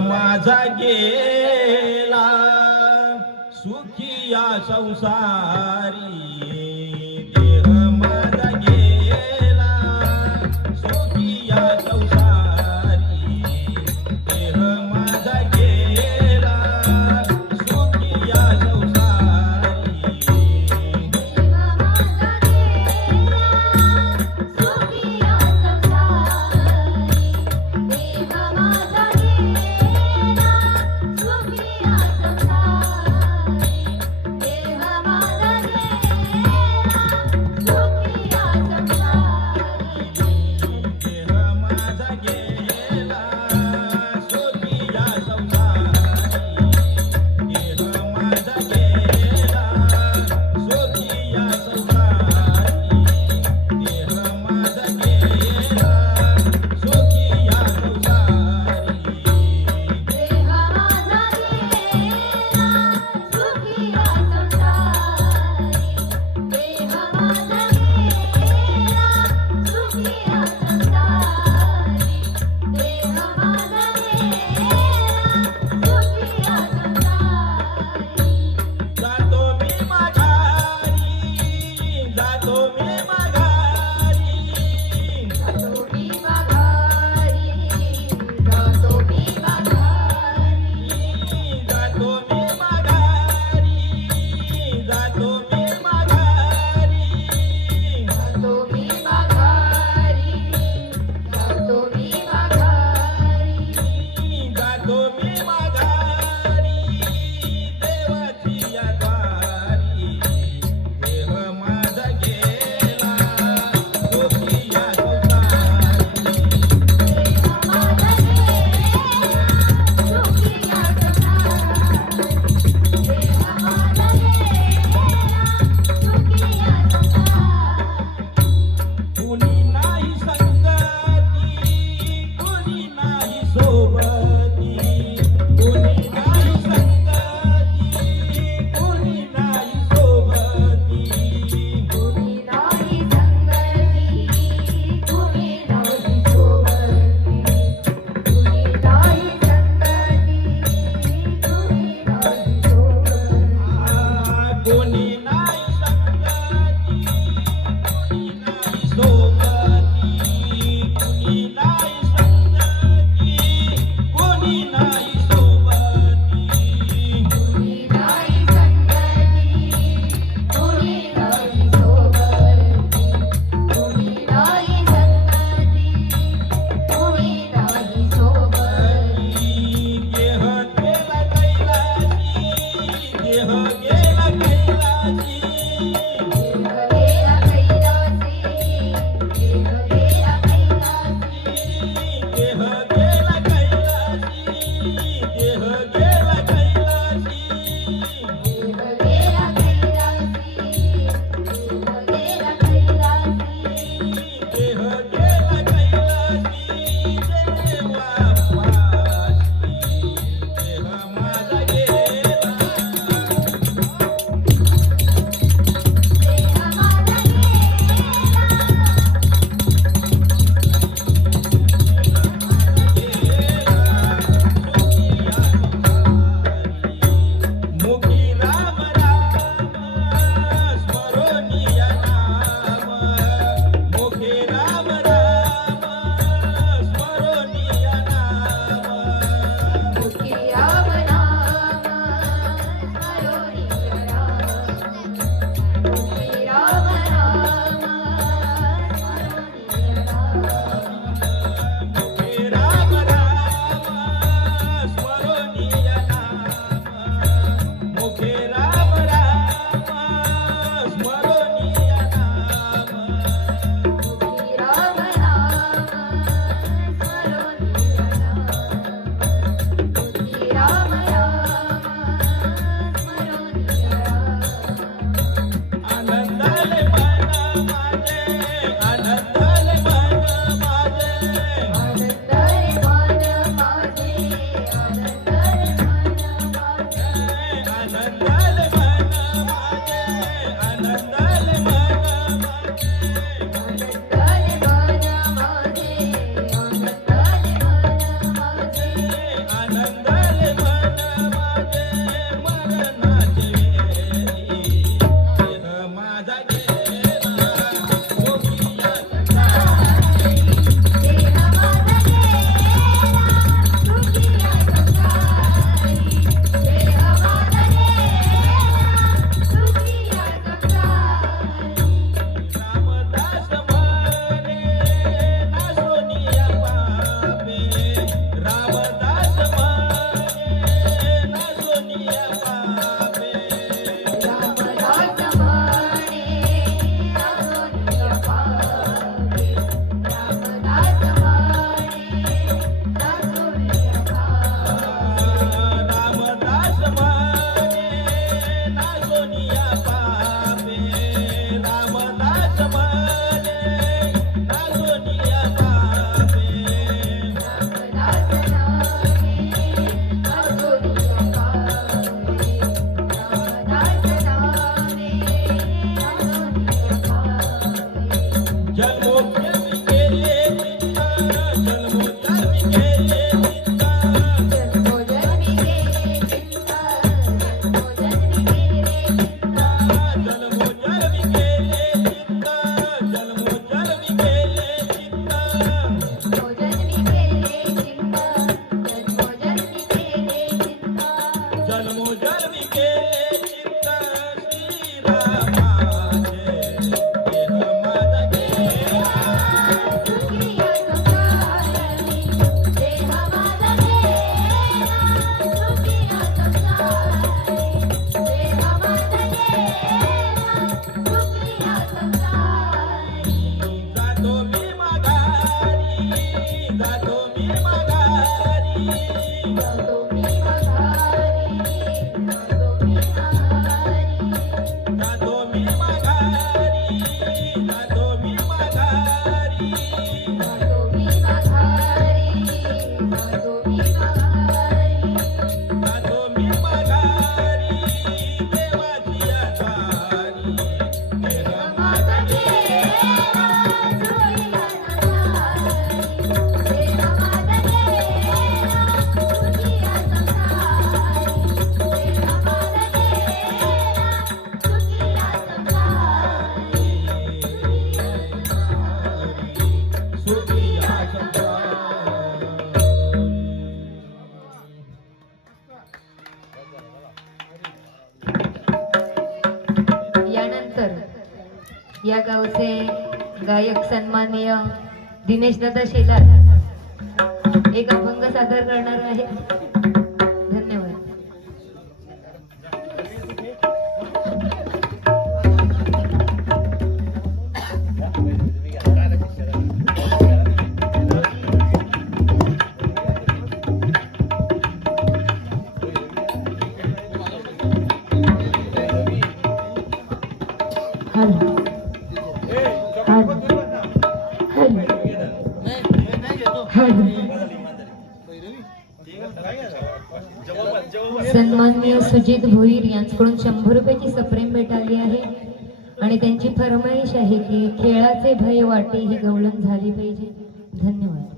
माझा गेला सुखिया संसारी ದೇಹ ಗೇಳ या गावचे गायक सन्माननीय दिनेश दादा शेलार. एक अभंग सादर करणार आहे. सन्माननीय सुजित भोईर यांच्याकडून शंभर रुपयाची सप्रेम भेट आली आहे. आणि त्यांची फरमाईश आहे की खेळाचे भय वाटे ही गवळण झाली पाहिजे. धन्यवाद.